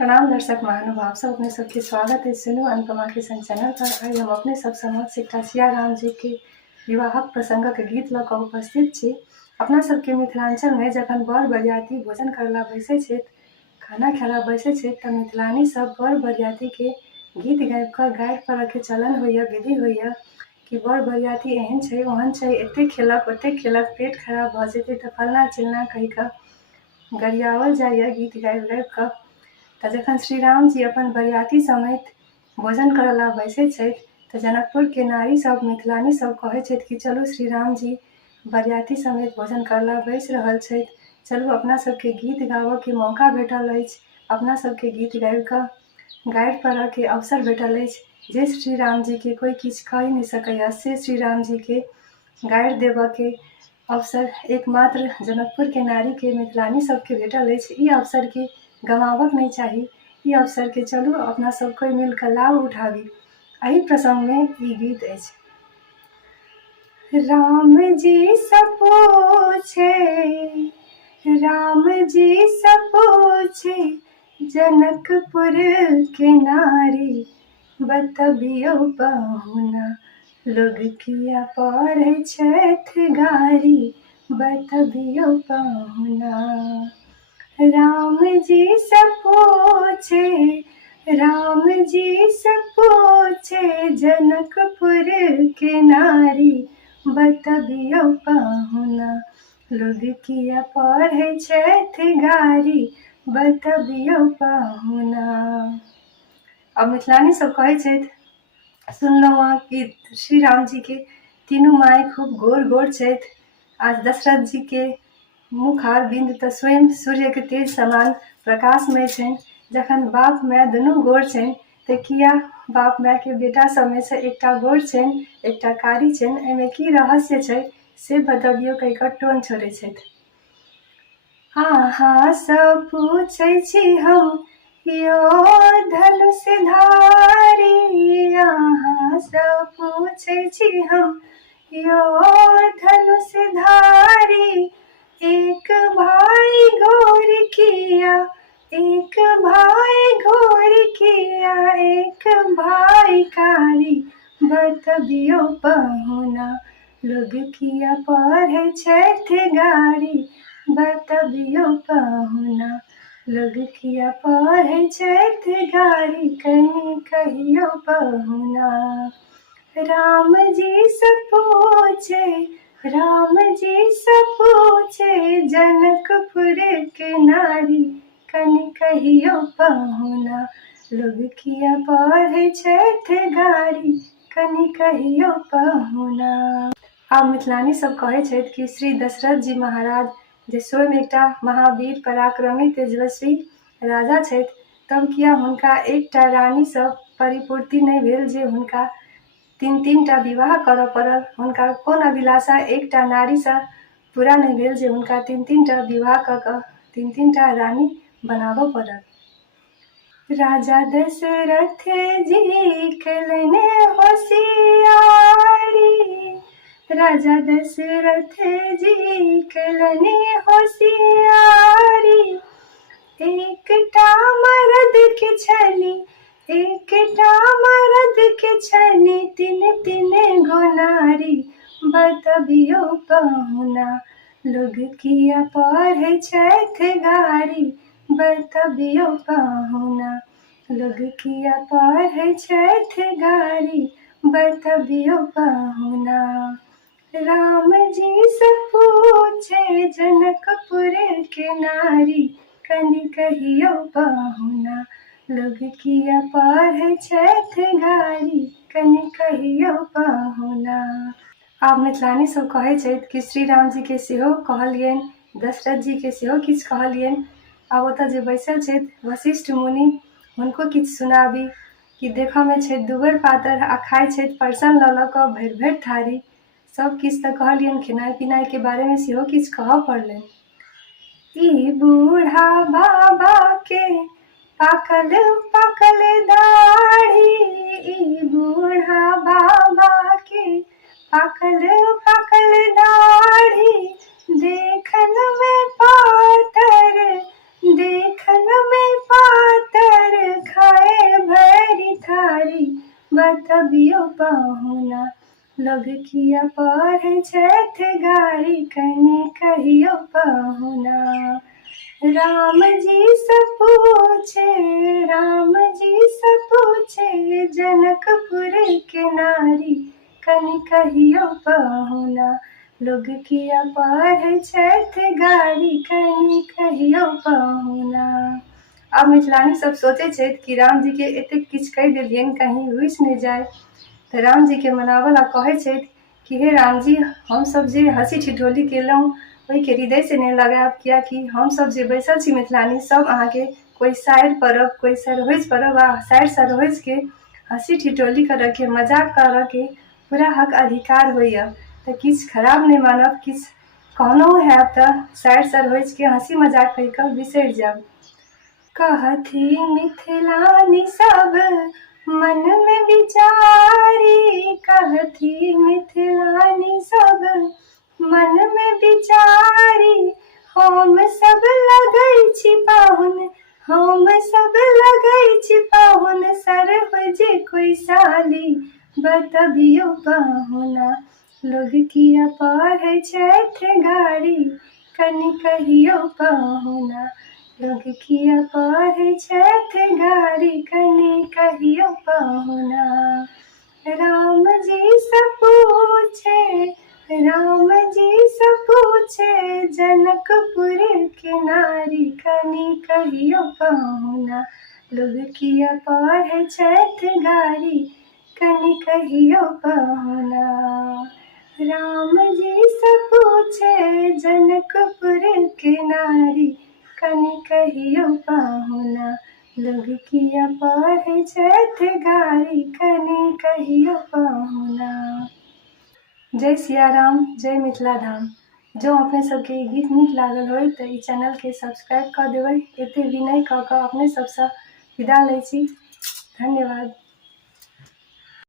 प्रणाम दर्शक महानुभाव सब अपने सबके स्वागत है सुनू अनुपमा किशन चैनल पर। आज हम अपने सब समक्ष एकटा सिया राम जी के विवाहक प्रसंगक गीत लऽ कऽ उपस्थित छी। अपना सबके मिथिलांचल में जखन बर बरियाती भोजन करला बैसै छथि, खाना खेला बैसै छथि तऽ मिथिलानी सब बर बरियाती के गीत गाबि कऽ गारि पड़ऽ के चलन होइए, विधि होइए कि बर बरियाती एहन छै ओहन छै, एतेक खेलक ओतेक खेलक, पेट खराब भऽ जेतै तऽ फल्लाँ चिल्लाँ कहि कऽ गरियाओल जाइए गीत गाबि गाबि कऽ। तऽ जखन श्री राम जी अपन बरियाती समेत भोजन करला बैसै छथि तऽ जनकपुर के नारी सब मिथिलानी सब कहै छथि कि चलू श्री राम जी बरियाती समेत भोजन करला बैसि रहल छथि, चलू अपना सबके गीत गाबऽ के मौका भेटल अछि, अपना सबके गीत गाबि कऽ गारि पड़ऽ के अवसर भेटल अछि। जे श्री राम जी के कोई किछु कहि नहि सकैए से श्री राम जी के गारि देबऽ के अवसर एकमात्र जनकपुर के नारी के मिथिलानी सबके भेटल अछि। ई अवसर के गवाबक नहीं चाही, ई अवसर के चलू अपना सब कोई मिलकर लाभ उठाबी। एही प्रसंग में ई गीत अछि। राम जी सब पूछे, राम जी सब पूछे जनकपुर के नारी, बतबियो बहुना लोग किया पढ़ै छथि गारी, बतबियो बहुना। राम जी सब पूछे, राम जी सब पूछे जनकपुर के नारी, बतबियो बहुना लोग किया पढ़ै छथि गारी, बतबियो बहुना। अब मिथिलानी सब कहै छथि, सुनलहुँ कि श्री राम जी के तीनू माय खूब गोर गोर छथि। आज दशरथ जी के मुख और बिंद तऽ स्वयं सूर्य के तेज समान प्रकाशमय छनि। जखन बाप माय दुनू गोर छनि तऽ किया बाप माय के बेटा सब में से एकटा गोर छनि एकटा कारी छनि, एहिमे की रहस्य छै से बतबियो कहि कऽ टोन छोड़ै छथि। अहाँ सब पूछै छी हम यो धनुषधारी, अहाँ सब पूछै छी हम यो धनुषधारी, एक भाई घोर किया, एक भाई घोर किया, एक भाई कारी, बतबियो बहुना लोग किया पढ़ै छथि गारी, बतबियो बहुना लोग किया पढ़ै छथि गारी, कनि कहियो बहुना। राम जी सब पूछे, राम जी सब पूछे जनकपुर के नारी, कनि कहियो बहुना लोग किया पढ़ै छथि गारी, कनि कहियो बहुना। आब मिथिलानी सब कहै छथि कि श्री दशरथ जी महाराज जे स्वयं एकटा महावीर पराक्रमी तेजस्वी राजा छथि, तब किया हुनका एकटा रानी सब परिपूर्ति नहीं भेल जे हुनका तीन टा विवाह करऽ पड़ल। हुनका कोन अभिलाषा एकटा नारी से पूरा नहीं भेल जे हुनका तीन टा विवाह कऽ कऽ तीन टा रानी बनाबऽ पड़ल। राजा दशरथ जी केलनि होशियारी, राजा दशरथ जी केलनि होशियारी, एकटा मरद के छनि, एकटा मरद के छनि तीन गो नारी, बतबियो बहुना लोग किया पढ़ै छथि गारी, बतबियो बहुना लोग किया पढ़ै छथि गारी, बतबियो बहुना। राम जी सब पूछे जनकपुर के नारी, कनि कहियो बहुना लोग किया पढ़ै छथि गारी, कनि कहियो बहुना। आब मिथिलानी सब कहै छथि कि श्री राम जी के सेहो कहलियनि, दशरथ जी के सेहो किछु कहलियनि। आब ओतऽ जे बैसल छथि वशिष्ठ मुनि हुनको किछु सुनाबी कि देखऽ में छथि दुबर पातर आ खाइ छथि परसन लऽ कऽ भरि भरि थारी। सब किछु तऽ कहलियनि, खेनाइ पिनाइ के बारे में सेहो किछु कहऽ पड़लनि। ई बूढ़ा बाबा के पाकल पाकल दाढ़ी, ई बूढ़ा बाबा के पाकल पाकल दाढ़ी, देखन में पातर, देखन में पातर लोग किया पढ़े छथि गारी कनि कहियो पाहुना। राम जी से पूछे, राम जी से पूछे, जनकपुर के नारी कनि कहियो पाहुना। लोग किया पढ़े छथि गारी कनि कहियो पाहुना। अब मिथिलानी सब सोचे छथि कि राम जी के एतेक किछु कहि देलियनि कहीं रुसि नहि जाय, तऽ राम जी के मनावला कहै छथि कि हे राम जी, हमसब जे हँसी ठिठोली केलहुँ ओहिके हृदय से नहि लगायब, कियाकि हमसब जे बैसल छी मिथिलानी सब अहाँके कोई साइर परब, कोई सरोज परब आ साइर सरोज के हँसी ठिठोली करऽ के, मजाक करऽ के पूरा हक अधिकार होइए। तऽ किछु खराब नहि मानब, किछु कहलहुँ हैब तऽ साइर सरोज के हँसी मजाक कहि कऽ बिसरि जायब। कहथि मिथिलानी सब मन में विचारी, कहथि मिथिलानी सब मन में विचारी, हम सब लगै छी पाहुन, हम सब लगै छी पाहुन, सरोज कोई साली बतबियो पाहुना। लोग किया पढ़े छथि गारी कनि कहियो पाहुना। लोग किया पढ़े छथि गारी कनि कहियो पाहुना। राम जी से पूछे, राम जी से पूछे, जनकपुर के नारी कनि कहियो पाहुना। लोग किया पढ़े छथि गारी कनि कहियो पाहुना। राम जी से पूछे, जनकपुर के नारी कनि कहियो पाहुना। लोग किया पढ़े छथि गारी कनि कहियो पाहुना। जय सिया राम, जय मिथिला धाम। जो अपने सबके गीत नीक लागल होय तऽ ई चैनल के सब्सक्राइब कऽ देबै। एते विनय कऽ कऽ अपने सबसँ विदा लै छी। धन्यवाद।